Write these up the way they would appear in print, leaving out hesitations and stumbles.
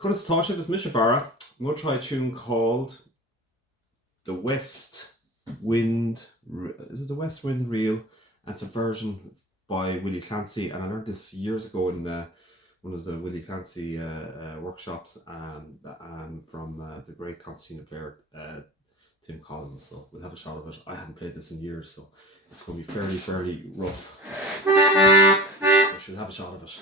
Conas Tasha is Mishabara. I'm going to try a tune called The West Wind. Is it The West Wind Reel? And it's a version by Willie Clancy. And I learned this years ago in one of the Willie Clancy workshops and from the great concertina player Tim Collins. So we'll have a shot of it. I haven't played this in years, so it's going to be fairly rough. I should have a shot of it.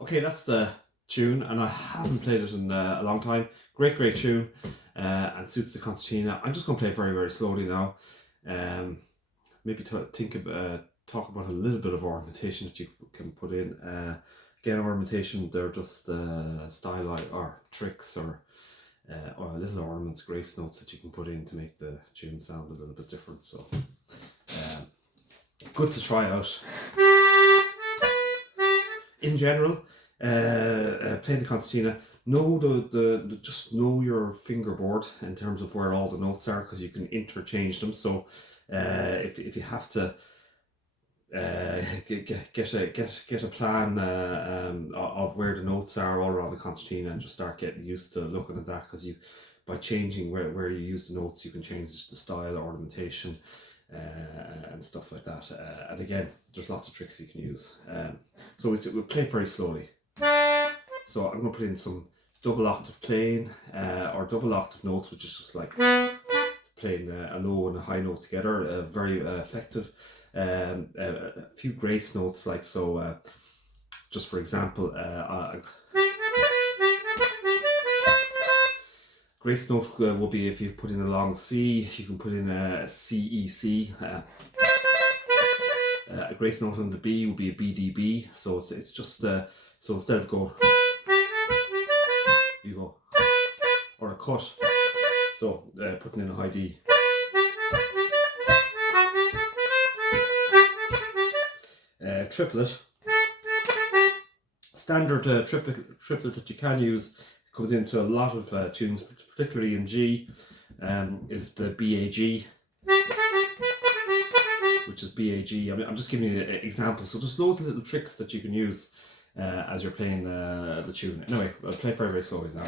Okay, that's the tune, and I haven't played it in a long time. Great tune, and suits the concertina. I'm just going to play it very slowly now. Maybe talk about a little bit of ornamentation that you can put in. Again, ornamentation, they're just style or tricks or little ornaments, grace notes that you can put in to make the tune sound a little bit different. So, good to try out. In general, playing the concertina, just know your fingerboard in terms of where all the notes are, because you can interchange them. So if you have to get a plan of where the notes are all around the concertina, and just start getting used to looking at that, because by changing where you use the notes, you can change the style, ornamentation, and stuff like that. And again, there's lots of tricks you can use. So we'll play it very slowly. So I'm going to put in some double octave playing, or double octave notes, which is just like playing a low and a high note together. Very effective. A few grace notes, like so. Just for example, grace note will be if you put in a long C, you can put in a CEC. A grace note on the B will be a BDB. So it's just so instead of go, you go, or a cut. So putting in a high D. Triplet. Standard triplet that you can use, comes into a lot of tunes, particularly in G, is the BAG, which is BAG. I mean, I'm just giving you examples, so just loads of little tricks that you can use as you're playing the tune. Anyway, I'll play it very slowly now.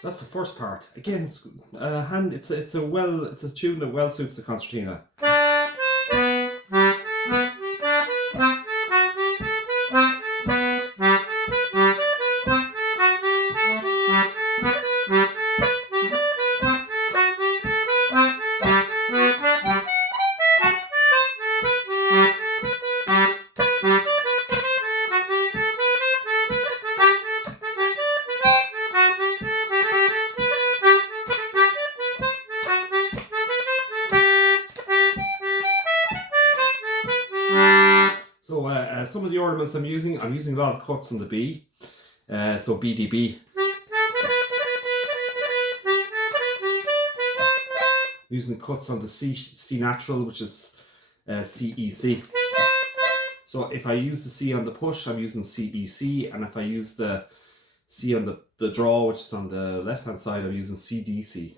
That's the first part. part. Again, it's it's a tune that well suits the concertina. So some of the ornaments I'm using a lot of cuts on the B, so BDB. I'm using cuts on the C natural, which is CEC. So if I use the C on the push, I'm using CEC, and if I use the C on the draw, which is on the left hand side, I'm using CDC.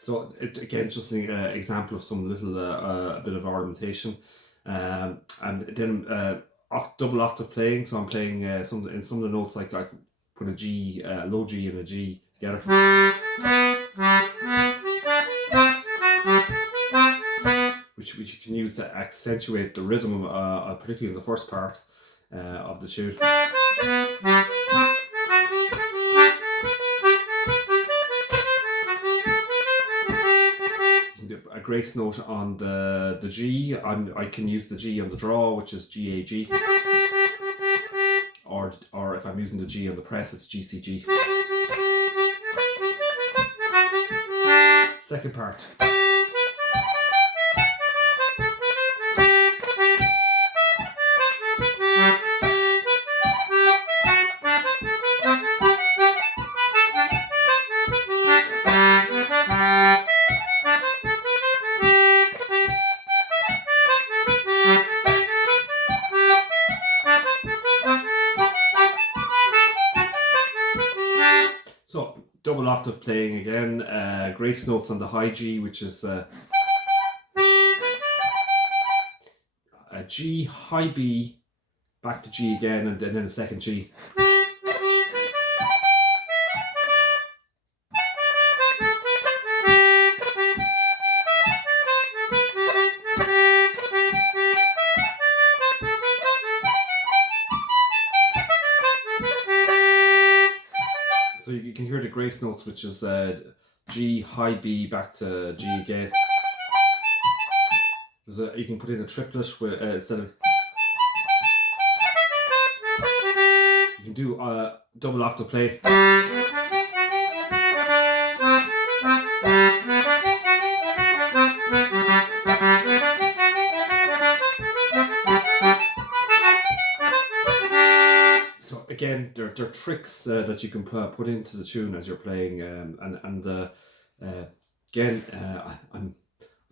So again, just an example of some little a bit of ornamentation, and then double octave playing. So I'm playing in some of the notes, like I put a G, low G and a G together, which you can use to accentuate the rhythm, particularly in the first part of the tune. A grace note on the G. I can use the G on the draw, which is GAG, or if I'm using the G on the press, it's GCG. Second part. So double octave playing again, grace notes on the high G, which is a G, high B, back to G again, and then a second G. So you can hear the grace notes, which is G, high B, back to G again. You can put in a triplet with, instead of. You can do double octave play. So again, there are tricks that you can put into the tune as you're playing, again, I'm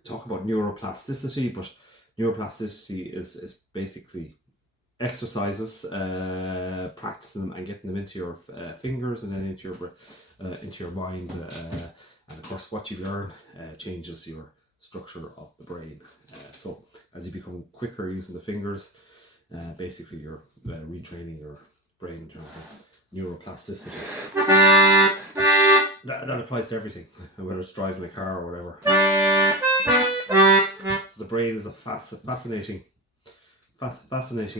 talking about neuroplasticity, but neuroplasticity is basically exercises, practicing them and getting them into your fingers and then into your mind, and of course what you learn changes your structure of the brain. So as you become quicker using the fingers, basically you're retraining your brain in terms of neuroplasticity. That applies to everything, whether it's driving a car or whatever. So the brain is a fascinating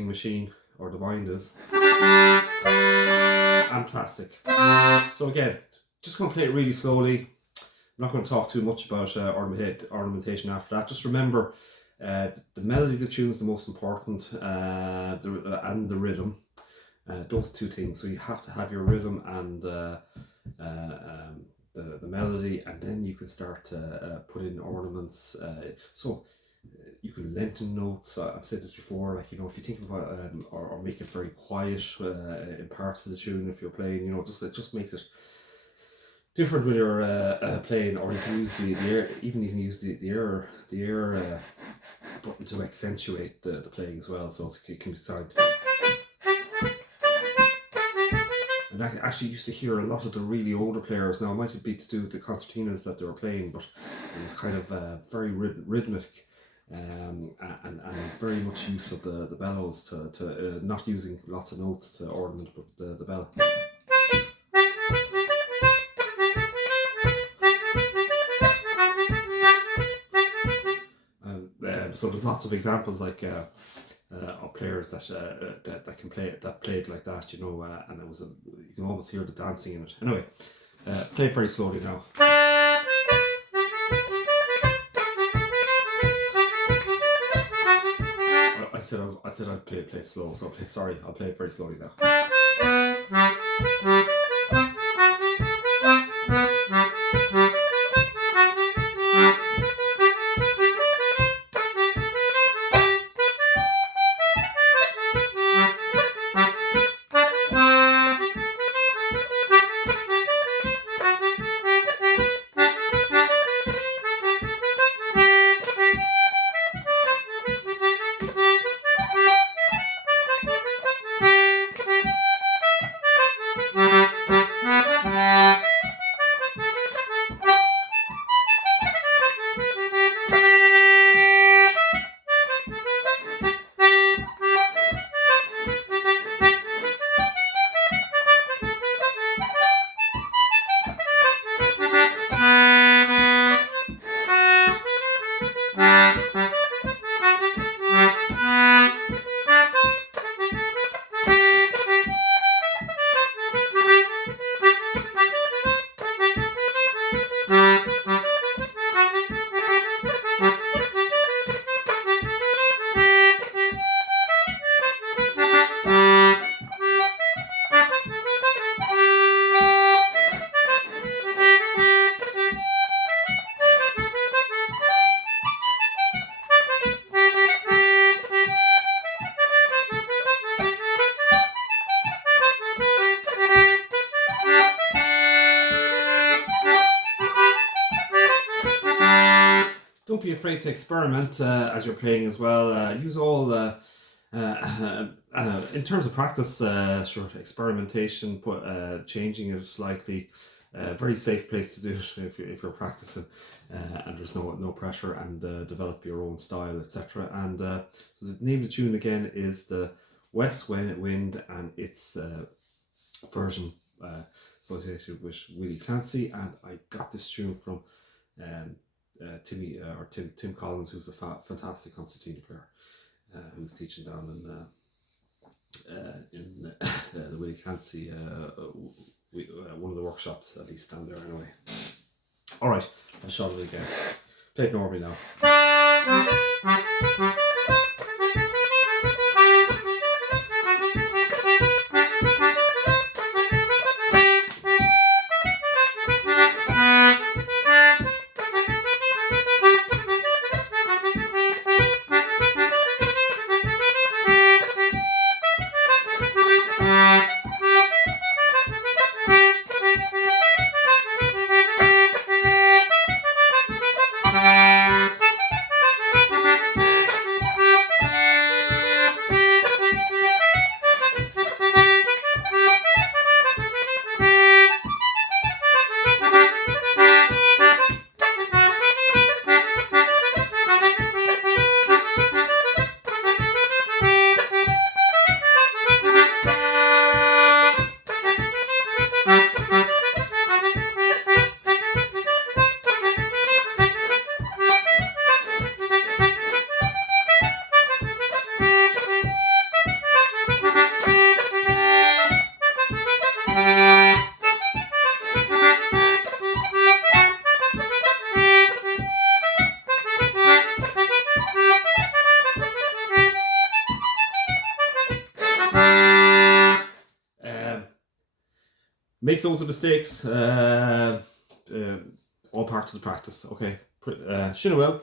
machine, or the mind is, and plastic. So again, just going to play it really slowly. I'm not going to talk too much about ornamentation after that. Just remember, the melody of the tune is the most important, and the rhythm. Those two things. So you have to have your rhythm and the melody, and then you can start to put in ornaments. So you can lengthen notes. I've said this before. Like, you know, if you think about or make it very quiet in parts of the tune, if you're playing, you know, it just makes it different when you're playing. Or you can use the air. Even you can use the air button to accentuate the playing as well. So it can be sound. And I actually used to hear a lot of the really older players. Now, it might be to do with the concertinas that they were playing, but it was kind of very rhythmic. and very much use of the bellows to not using lots of notes to ornament, but the bell. So there's lots of examples like of players that can play that played like that, and it was you can almost hear the dancing in it. Anyway, play it very slowly now. I said I'd play it slow, so I'll play it very slowly now. Don't be afraid to experiment as you're playing as well. Use all in terms of practice, sure, experimentation, changing it slightly. Very safe place to do it if you're practicing, and there's no pressure, and develop your own style, etc. And so the name of the tune again is the West Wind, and its version associated with Willie Clancy. And I got this tune from Tim Collins, who's a fantastic concertina player, who's teaching down in the Willie Clancy one of the workshops, at least down there anyway. All right, I'll show it again. Play it normally now. Make loads of mistakes, all parts of the practice. Okay, Shinawell.